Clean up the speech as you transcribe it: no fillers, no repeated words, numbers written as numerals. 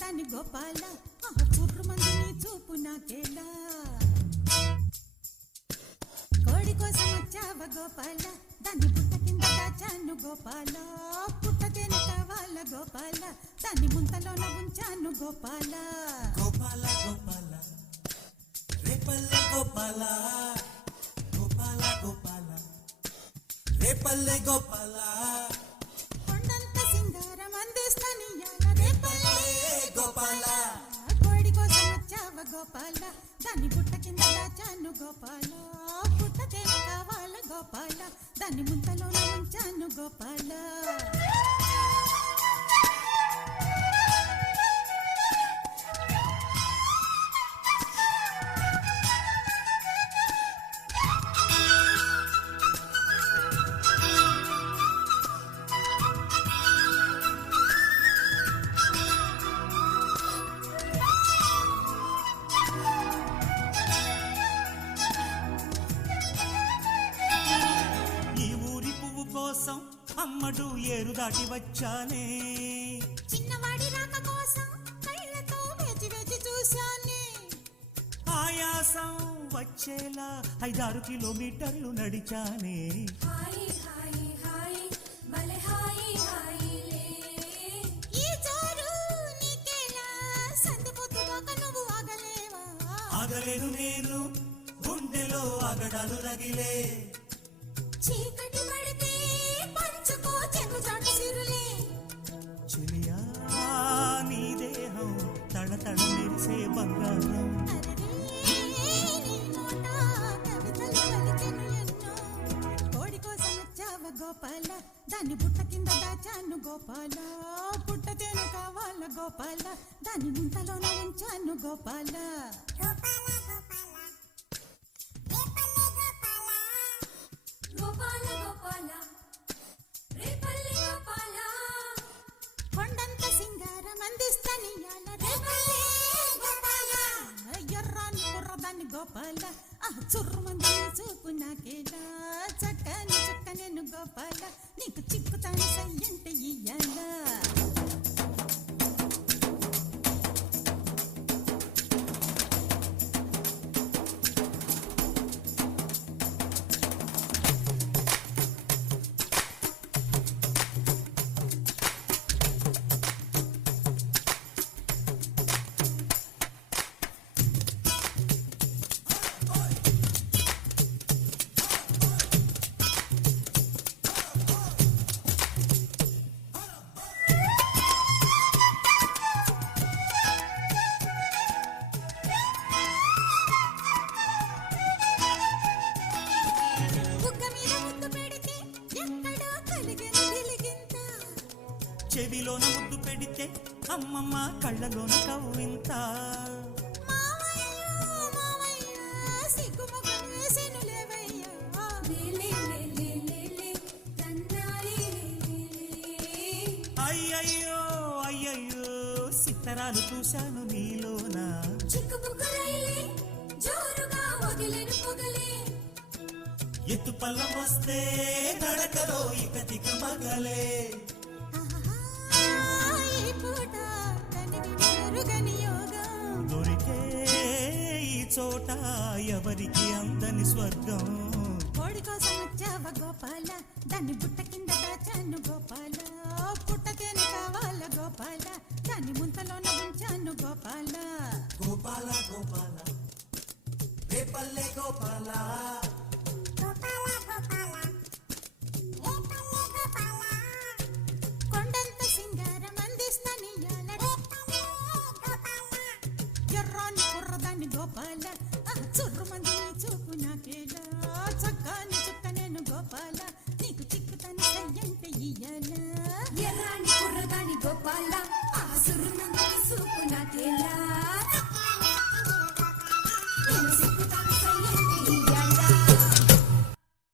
కుర్రదాని గోపాల చుర్రు మంది నీ చూపు నాకేలా కోడి కోసం వచ్చావ గోపాల దాన్ని పుట్ట కింద దాచాను గోపాల పుట్ట తేనె కావాల గోపాల దాన్ని ముంతలోన ఉంచాను గోపాల గోపాల గోపాల రేపల్లె గోపాల గోపాల గోపాల రేపల్లె గోపాల కొండంత సింగారం అందిస్తానియాల రేపల్లె గోపాల కోడి కోసం వచ్చావ గోపాల దాన్ని పుట్ట కింద దాచాను గోపాల పుట్ట తేనె కావాల గోపాల దాన్ని ముంతలోన ఉంచాను గోపాల అమ్మడు ఏరు దాటి వచ్చానే చిన్నవాడి రాక కోసం కళ్ళతో వేచి వేచి చూశానే ఆయాసం వచ్చేలా 5-6 కిలోమీటర్లు నడిచానే హాయ్ హాయ్ హాయ్ భలే హాయ్ హాయ్ లే ఈ జోరు నీకేలా సందిపోతుదాకా నువ్వు ఆగలేవా ఆగలేను నేను గుండెలో ఆగడాలు రగిలే చీకటి పడితే పంచుకో చెంగు చాటు సిరులే చెలియా నీ దేహం తడతడ మెరిసే బంగారం కోడి కోసం వచ్చావ గోపాల దాన్ని పుట్ట కింద దాచాను గోపాల పుట్ట తేనె కావాల గోపాల దాన్ని ముంతలోన ఉంచాను గోపాల గోపాల గోపాల రేపల్లె గోపాల కొండంత సింగారం అందిస్తానియాల రేపల్లె గోపాల ఎర్రాని కుర్రదాన్ని గోపాల చుర్రు మంది చూపు నాకేలా చక్కని చక్కనేను గోపాల నీకు చిక్కుతాను సయ్యంటే ఇయ్యాల చెవిలోన ముద్దు పెడితే అమ్మమ్మ కళ్ళలోన కవ్వింత అయ్యయ్యో అయ్యయ్యో సిత్తరాలు చూశాను నీలోన ఎత్తు పల్లం వస్తే నడకలో ఇక తిక మగలే దొరికే ఈ చోట ఎవరికి అందని స్వర్గం కోడి కోసం వచ్చావ గోపాల దాన్ని బుట్ట కింద దాచాను గోపాల పుట్ట తేనె కావాల గోపాల దాన్ని ముంతలోన ఉంచాను గోపాల గోపాల గోపాల రేపల్లె గోపాల కొండంత సింగారం అందిస్తానియాల ఎర్రాని కుర్రదాన్ని గోపాల చుర్రు మంది చూపు నాకేలా చక్కని చుక్కనేను గోపాల నీకు చిక్కుతాను సయ్యంటే ఇయ్యాల ఎర్రాని కుర్రదాని గోపాల ఆ సుర్రు నందని సూపు నాకేలా